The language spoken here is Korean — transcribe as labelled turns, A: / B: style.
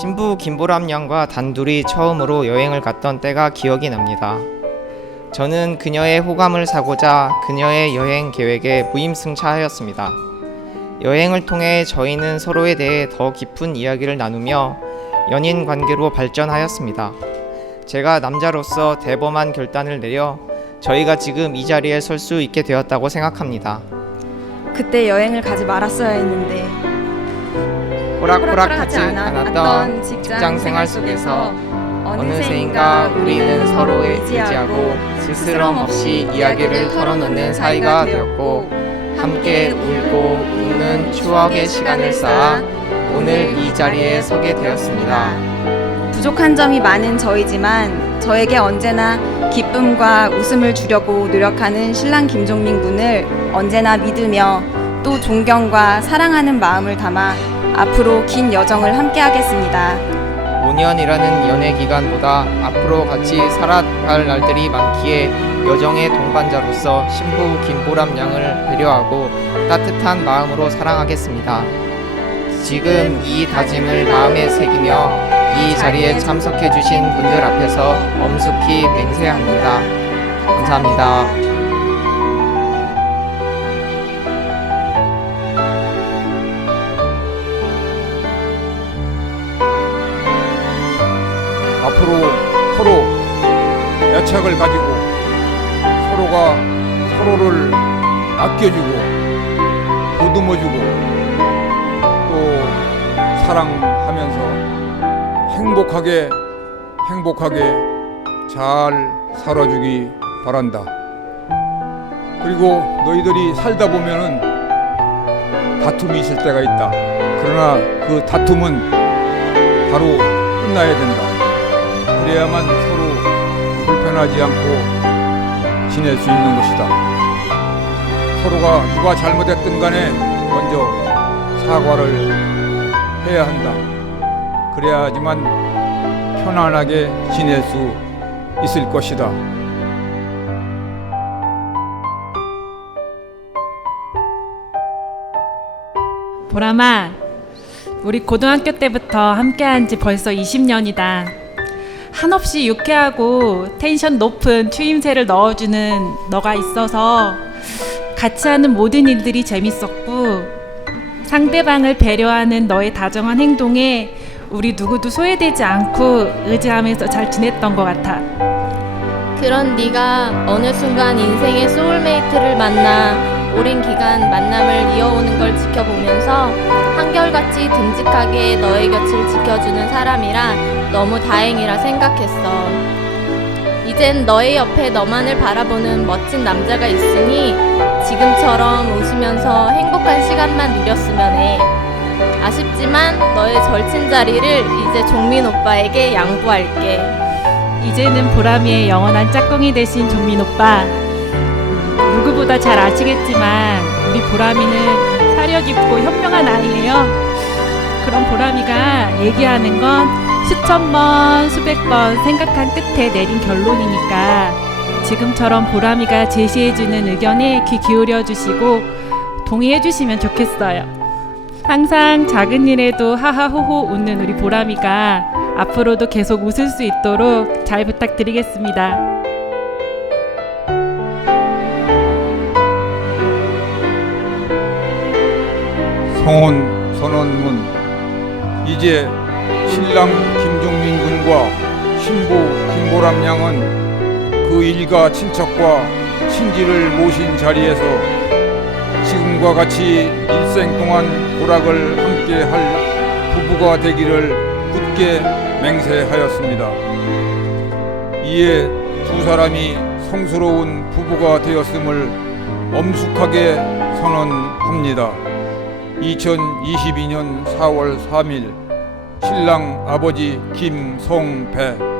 A: 신부 김보람 양과 단둘이 처음으로 여행을 갔던 때가 기억이 납니다. 저는 그녀의 호감을 사고자 그녀의 여행 계획에 무임승차하였습니다. 여행을 통해 저희는 서로에 대해 더 깊은 이야기를 나누며 연인 관계로 발전하였습니다. 제가 남자로서 대범한 결단을 내려 저희가 지금 이 자리에 설 수 있게 되었다고 생각합니다.
B: 그때 여행을 가지 말았어야 했는데
A: 호락호락하지 않았던 직장 생활 속에서 어느새인가 우리는 서로에 의지하고 스스럼 없이 이야기를 털어놓는 사이가 되었고 함께 울고 웃는 추억의 시간을 쌓아 오늘 이 자리에 서게 되었습니다.
B: 부족한 점이 많은 저이지만 저에게 언제나 기쁨과 웃음을 주려고 노력하는 신랑 김종민 군을 언제나 믿으며 또 존경과 사랑하는 마음을 담아 앞으로 긴 여정을 함께 하겠습니다.
A: 5년이라는 연애 기간보다 앞으로 같이 살아갈 날들이 많기에 여정의 동반자로서 신부 김보람 양을 배려하고 따뜻한 마음으로 사랑하겠습니다. 지금 이 다짐을 마음에 새기며 이 자리에 참석해 주신 분들 앞에서 엄숙히 맹세합니다. 감사합니다.
C: 앞으로 서로 애착을 가지고 서로가 서로를 아껴주고 보듬어주고 또 사랑하면서 행복하게 행복하게 잘 살아주기 바란다. 그리고 너희들이 살다 보면은 다툼이 있을 때가 있다. 그러나 그 다툼은 바로 끝나야 된다. 그래야만 서로 불편하지 않고 지낼 수 있는 것이다. 서로가 누가 잘못했든 간에 먼저 사과를 해야 한다. 그래야지만 편안하게 지낼 수 있을 것이다.
D: 보람아, 우리 고등학교 때부터 함께한 지 벌써 20년이다. 한없이 유쾌하고 텐션 높은 추임새를 넣어주는 너가 있어서 같이 하는 모든 일들이 재밌었고 상대방을 배려하는 너의 다정한 행동에 우리 누구도 소외되지 않고 의지하면서 잘 지냈던 것 같아.
E: 그런 네가 어느 순간 인생의 소울메이트를 만나 오랜 기간 만남을 이어오는 걸 지켜보면서 한결같이 듬직하게 너의 곁을 지켜주는 사람이라 너무 다행이라 생각했어. 이젠 너의 옆에 너만을 바라보는 멋진 남자가 있으니 지금처럼 웃으면서 행복한 시간만 누렸으면 해. 아쉽지만 너의 절친 자리를 이제 종민 오빠에게 양보할게.
D: 이제는 보람이의 영원한 짝꿍이 되신 종민 오빠. 누구보다 잘 아시겠지만 우리 보람이는 사려 깊고 현명한 아이예요. 그런 보람이가 얘기하는 건 수천 번, 수백 번 생각한 끝에 내린 결론이니까 지금처럼 보람이가 제시해주는 의견에 귀 기울여 주시고 동의해 주시면 좋겠어요. 항상 작은 일에도 하하호호 웃는 우리 보람이가 앞으로도 계속 웃을 수 있도록 잘 부탁드리겠습니다.
C: 성혼 선언문 이제 신랑 김종민 군과 신부 김보람 양은 그 일가 친척과 친지를 모신 자리에서 지금과 같이 일생 동안 보락을 함께 할 부부가 되기를 굳게 맹세하였습니다. 이에 두 사람이 성스러운 부부가 되었음을 엄숙하게 선언합니다. 2022년 4월 3일 신랑 아버지 김성배